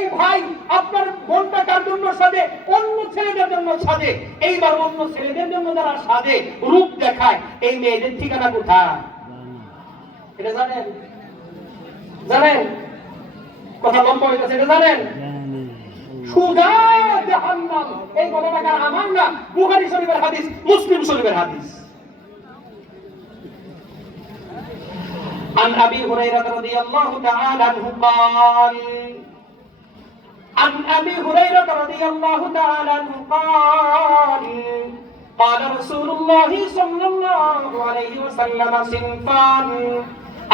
এই ভাই আপনার বোনটা কার জন্য সাজে অন্য ছেলেদের জন্য সাজে এইবার অন্য ছেলেদের জন্য যারা সাজে রূপ দেখায় এই মেয়েদের ঠিকানা কোথায় এটা জানেন জানেন কথা লম্বা হয়ে গেছে এটা জানেন সুজা জাহান্নাম এই কথাটা আমার না বুখারী শরীফের হাদিস মুসলিম শরীফের হাদিস عن ابي هريره رضي الله تعالى عنه قال عن ابي هريره رضي الله تعالى عنه قال قال رسول الله صلى الله عليه وسلم صنفان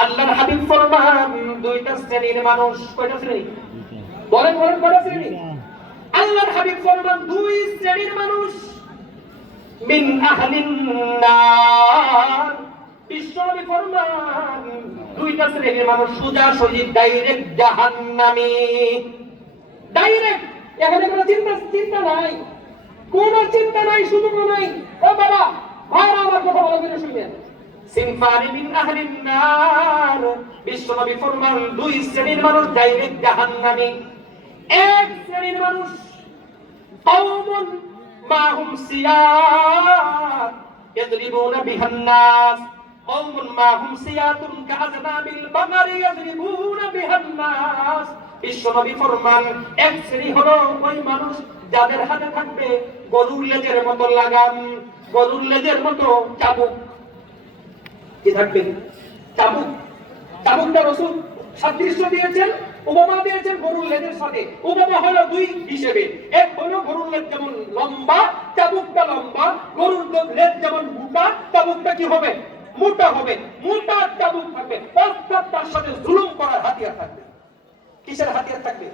আল্লাহর হাবিব ফরমান দুইটা শ্রেণীর মানুষ কয়টা শ্রেণী বলেন বলেন কয়টা শ্রেণী আল্লাহর হাবিব ফরমান দুই শ্রেণীর মানুষ মিন আহলিন নার বিশ্বনবী ফরমান দুইটা শ্রেণীর মানুষ সোজা সজি ডাইরেক্ট জাহান্নামী ডাইরেক্ট এখানে কোনো চিন্তা চিন্তা নাই। কোন চিন্তা নাই শুধু নাই। ও বাবা, ভাইরা আমার কথা বলা করে শুনবেন। সিনফানি দুই শ্রেণির এক শ্রেণির মানুষ কওমুন মাহুম সিয়াত ইয়াদরিবুনা বিহান নাস। কওমুন মাহুম সিয়াতুন কাআযনাবিল বাগারি ইয়াদরিবুনা বিহান নাস। বিশ্বনবী ফরমান, এক শ্রেণি হলো ওই মানুষ যাদের হাতে থাকবে গরুর লেজের মতো লাগাম, গরুর লেজের মতো চাবুক। কি থাকবে? চাবুক। চাবুকটা রসুল সাদৃশ্য দিয়েছেন, উপমা দিয়েছেন গরুর লেজের সাথে। উপমা হলো দুই হিসেবে। এক হলো গরুর লেজ যেমন লম্বা, চাবুকটা লম্বা, গরুর লেজ যেমন মোটা, চাবুকটা কি হবে? মোটা হবে। মোটা চাবুক থাকবে। অর্থাৎ তার সাথে জুলুম করার হাতিয়ার থাকবে। কিসের হাতিয়ার থাকবে?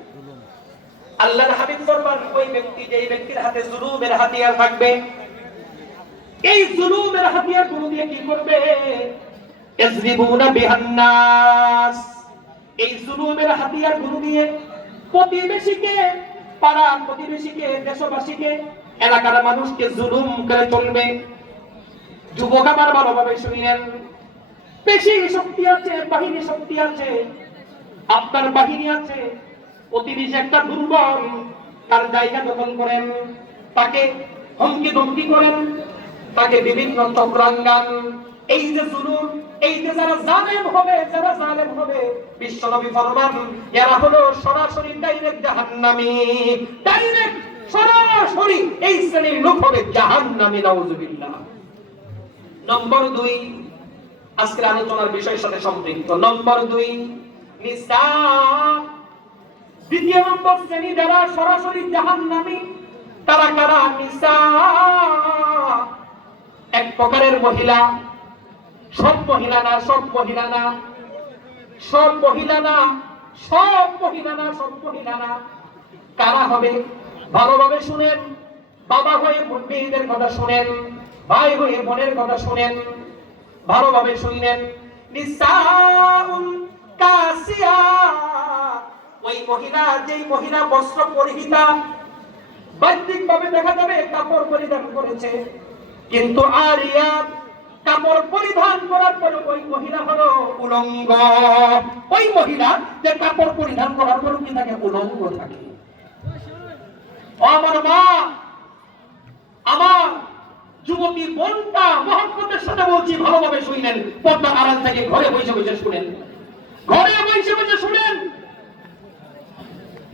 আল্লাহর হাবিব ফরমান, ওই ব্যক্তি যেই ব্যক্তির হাতে জুলুমের হাতিয়ার থাকবে। এই জুলুমের হাতিয়ারগুলো দিয়ে কি করবে? ইয়াজরিবুনা বিহান নাস। এই জুলুমের হাতিয়ারগুলো দিয়ে প্রতিবেশীকে পাড়া প্রতিবেশীকে, দেশবাসীকে, এলাকার মানুষকে জুলুম করে চলবে। যুবক আমার ভালোভাবে শুনিলেন, পেশি শক্তি আছে, বাহিনী শক্তি আছে। আপনার বাহিনী আছে প্রতিবেশী একটা দুর্বল, তার জায়গা দখল করেন। তাকে হুমকি ধমকি করেন। তাকে বিভিন্ন চক্রাঙ্গান এই যে জুলুম, এই যে যারা জালেম হবে, যারা জালেম হবে বিশ্বনবী ফরমান, এরা হলো সরাসরি ডাইরেক্ট জাহান্নামী। ডাইরেক্ট সরাসরি এই শ্রেণির লোক হবে জাহান্নামী, নাউজুবিল্লাহ। নম্বর দুই, আজকের আলোচনার বিষয়ের সাথে সম্পৃক্ত। নম্বর দুই নিসা দ্বিতীয় নম্বর শ্রেণি যারা সরাসরি জাহান্নামী, তারা কারা? নিসা এক প্রকারের মহিলা। সব মহিলা না, সব মহিলা না। সব মহিলা না, সব মহিলা না, সব মহিলা না। কারা হবে? ভালোভাবে শুনেন। বাবা হয়ে মেয়েদের কথা শুনেন। ভাই হয়ে বোনের কথা শুনেন। ভালোভাবে শুনলেন নিসাউন ওই মহিলা, যেই মহিলা বস্ত্র পরিহিতা বাহ্যিক ভাবে দেখা যাবে কাপড় পরিধান করেছে। কিন্তু কাপড় পরিধান করার পরে ওই মহিলা হলো উলঙ্গ। ওই মহিলা যে কাপড় পরিধান করার পরে কি উলঙ্গ থাকে। আমার মা, আমার যুবতী বোনটা সাথে বলছি, ভালোভাবে শুনলেন। পর্দা আড়াল থেকে ঘরে বসে বসে শুনেন। ঘরে বসে বসে শুনেন।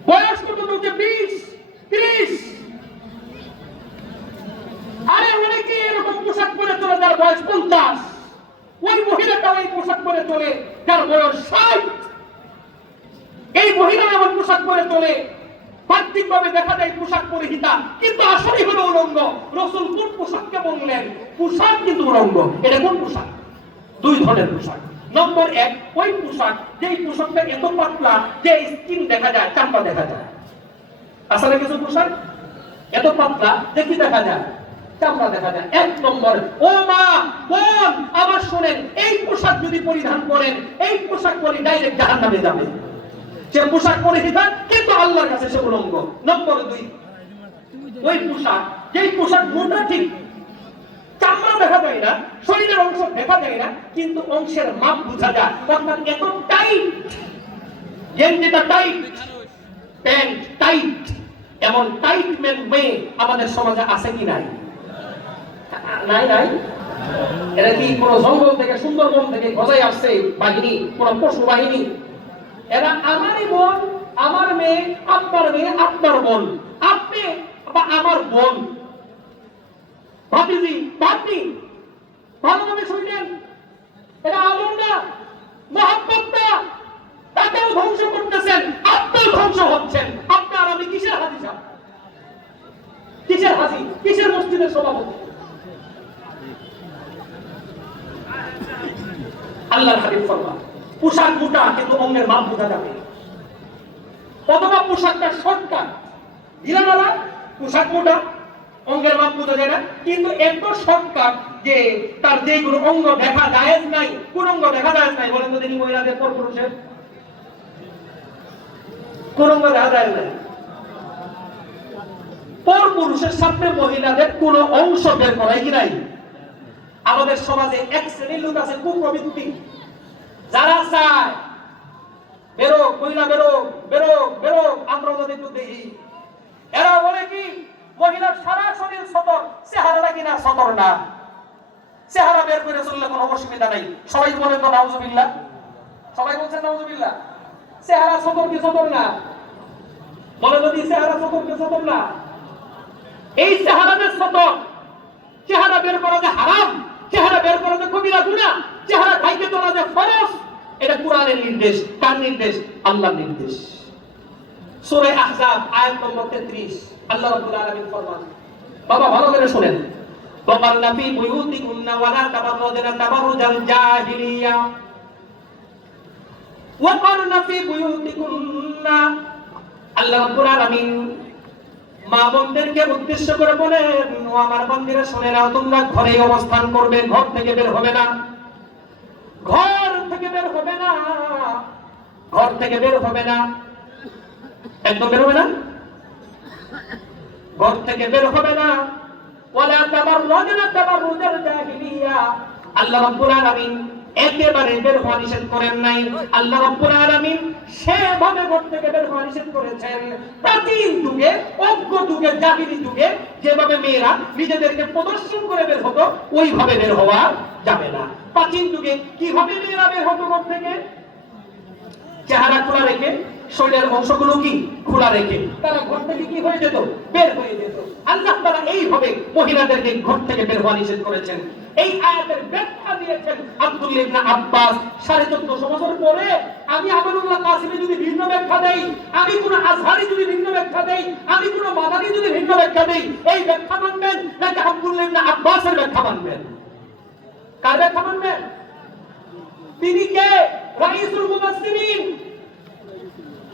বয়স কত বলছে বিশ আরে অনেকে এরকম পোশাক পরে চলে, যার বয়স পঞ্চাশ। ওই মহিলাটা এই পোশাক পরে চলে, যার বয়স ষাট। এই মহিলা পোশাক পরে চলে। বাহ্যিকভাবে দেখা যায় পোশাক পরিহিতা, কিন্তু আসলে হলো উলঙ্গ। রসুল কোন পোশাককে বললেন? পোশাক কিন্তু উলঙ্গ। এটা কোন পোশাক? দুই ধরনের পোশাক। নম্বর এক, ওই পোশাক, যেই পোশাকটা এত পাতলা যে স্কিন দেখা যায় চাম্পা দেখা যায়। আসলে কিছু পোশাক? এত পাতলা যে কি দেখা যায়, চামড়া দেখা যায়। এক নম্বর, ও মা, বোন শোনেন, এই পোশাক যদি পরিধান করেন, এই পোশাক পরে ডাইরেক্ট জাহান নামে যাবে। সে পোশাক পরিধান কিন্তু আল্লাহর কাছে সে উলঙ্গ? নম্বর দুই, ওই পোশাক, যেই পোশাক মোটা ঠিক, চামড়া দেখা যায় না দেখা যায় না, কিন্তু অংশের মাপ বোঝা যায়। অর্থাৎ এত টাইট গেঞ্জিটা টাইট প্যান্ট টাইট এমন টাইট মেন মেয়ে আমাদের সমাজে আছে কি নাই? নাই নাই। এরা কি কোন জঙ্গল থেকে, সুন্দরবন থেকে গজায় আসছে বাহিনী, কোন পশু বাহিনী? এরা আমারই বোন, আমার মেয়ে, আপনার মেয়ে, আপনার বোন। আপনি বা আমার বোন। ভাতিজি ভাতনি ভালোভাবে শুনলেন এরা আমল না মহাব্বত না তাকেও ধ্বংস করতেছেন আপনিও ধ্বংস হচ্ছেন। আপনার আমি কিসের হাজি সাহেব? কিসের হাজি? কিসের মসজিদের সভাপতি? আল্লাহর হাবিব ফরমান। পোশাক মোটা কিন্তু অঙ্গের মাপ বোঝা যাবে। অথবা পোশাকটা শর্টকাট। ঢিলাঢালা পোশাক মোটা অঙ্গের মাপ বোঝা যায় না। কিন্তু এত শর্টকাট যে তার যেগুলো অঙ্গ দেখা যায় নাই, কোন অঙ্গ দেখা যায় নাই বলেন তো দেখি মহিলাদের পর পুরুষের কোন অঙ্গ দেখা যায় নাই। পর পুরুষের সামনে মহিলাদের কোন অংশ বের করাই কি নাই? আমাদের সমাজে এক শ্রেণির লোক আছে, কুপ্রবৃত্তি। যারা চায় বেরো মহিলা বেরো বেরো বেরো আমরা দেখি। এরা বলে কি মহিলার সারা শরীর সতর। চেহারাটা কিনা সতর না? চেহারা বের করে চললে কোনো অসুবিধা নাই। সবাই বলেন তো নাউজুবিল্লাহ? সবাই বলছেন নাউজুবিল্লাহ? চেহারা সতর কি সতর না? বলে যদি চেহারা সতর কি সতর না? এই চেহারাদের সতর, চেহারা বের করা যে হারাম, চেহারা বের করা যে কবিরা গুনাহ চেহারা খাইতে তোলা যে ফরজ, এটা কোরআনের নির্দেশ। কার নির্দেশ? আল্লাহর নির্দেশ। সূরা আহজাব, আয়াত নম্বর 33 আল্লাহ রাব্বুল আলামিন ফরমান। বাবা, ভালো করে শুনেন। আল্লাহ রাব্বুল আলামিন মা উদ্দেশ্য করে বলেন, ও আমার বন্ধুরা শুনে নাও, তোমরা ঘরে অবস্থান করবে, ঘর থেকে বের হবে না। ঘর থেকে বের হবে না। ঘর থেকে বের হবে না। একদম বের হবে না? ঘর থেকে বের হবে না। জাহিলিয়া। আল্লাহ আলামিন একেবারে বের হওয়া নিষেধ করেন নাই। আল্লাহ আলামিন সেভাবে ঘর থেকে বের হওয়া নিষেধ করেছেন। প্রাচীন যুগে, অজ্ঞ যুগে, জাহিলি যুগে যেভাবে মেয়েরা নিজেদেরকে প্রদর্শন করে বের হতো, ওইভাবে বের হওয়া যাবে না। প্রাচীন যুগে কীভাবে মেয়েরা বের হতো ঘর থেকে? চেহারা খোলা রেখে শরীরের অংশগুলো কি খোলা রেখে? তারা ঘর থেকে কি হয়ে যেত? বের হয়ে যেত। আল্লাহ তারা এইভাবে মহিলাদেরকে ঘর থেকে বের হওয়া নিষেধ করেছেন। এই আয়াতের ব্যাখ্যা দিয়েছেন আব্দুল ইবনে আব্বাস সাড়ে চোদ্দশো বছর পরে, আমি আমানুল্লাহ কাসিমি যদি ভিন্ন ব্যাখ্যা দেই, আমি কোন আজহারি যদি ভিন্ন ব্যাখ্যা দেই, আমি কোন মাদানি যদি ভিন্ন ব্যাখ্যা দেই, এই ব্যাখ্যা মানবেন নাকি আব্দুল ইবনে আব্বাসের ব্যাখ্যা মানবেন? কার ব্যাখ্যা মানবেন? তিনি কে? রাইসুল মুফাসসিরিন।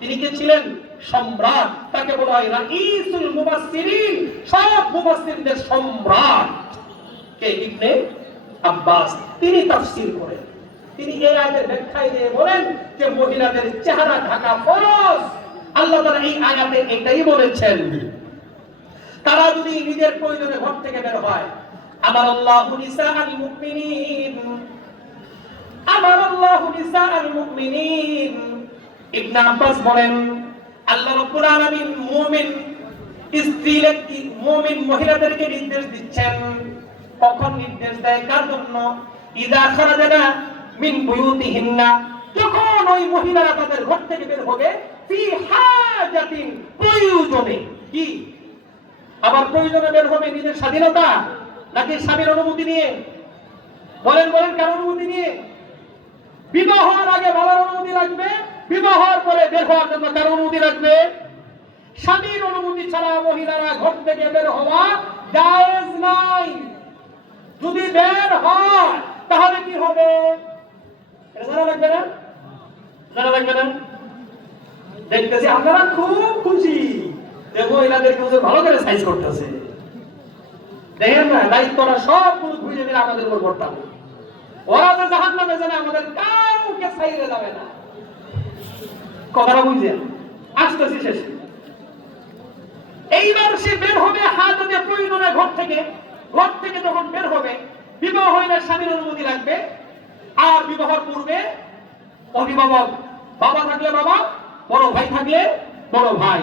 তিনি কে ছিলেন? সম্রাট। তাকে বলা হয় রাইসুল মুফাসসিরিন। সব মুফাসসিরদের সম্রাট। কে? ইবনে আব্বাস। তিনি তাফসীর করেন। তিনি এই আয়াতের ব্যাখ্যায় দিয়ে বলেন যে মহিলাদের চেহারা ঢাকা ফরজ। আল্লাহ তাআলা এই আয়াতে এটাই বলেছেন। তারা যদি নিজের প্রয়োজনে ঘর থেকে বের হয় আমার আল্লাহ নিসা আল মুমিনিন। আমার আল্লাহ নিসা আল মুমিনিন। ইবনে আব্বাস বলেন, আল্লাহ রাব্বুল আলামিন মুমিন স্ত্রীকে মুমিন মহিলাদেরকে নির্দেশ দিচ্ছেন। কখন নির্দেশ দেয়? কার জন্য? ইদা খারাজানা মিন বুয়ুতিহিন্না। যখন ওই মহিলারা তাদের ঘর থেকে বের হবে, ফি হাজাতিন, প্রয়োজনে। কি? আবার প্রয়োজনে বের হবে নিজের স্বাধীনতা, নাকি স্বামীর অনুমতি নিয়ে? বলেন বলেন, কার অনুমতি নিয়ে? বিবাহ হওয়ার আগে বাবার অনুমতি লাগবে? বিবাহ হওয়ার পরে বের হওয়ার জন্য কার অনুমতি লাগবে। স্বামীর অনুমতি ছাড়া মহিলারা ঘর থেকে বের হওয়া জায়েজ নাই যদি বের হয়, তাহলে কি হবে? জানা জানা দেখতেছি আপনারা খুব খুশি যে মহিলাদেরকে ভালো করে সাইজ করতেছে। দেখেন না, দায়িত্বটা ঘুরে ফিরে আমাদের উপর বর্তাবে ওরা যে জাহান নামে যাবে, আমাদের কাউকে ছাইরে যাবে না। কথাটা বুঝলেন? আসতেছি শেষে। এইবার সে বের হবে হাজতে প্রয়োজনে ঘর থেকে। ঘর থেকে যখন বের হবে, বিবাহ হইলে স্বামীর অনুমতি লাগবে। আর বিবাহ পূর্বে অভিভাবক বাবা থাকলে বাবা, বড় ভাই থাকলে বড় ভাই।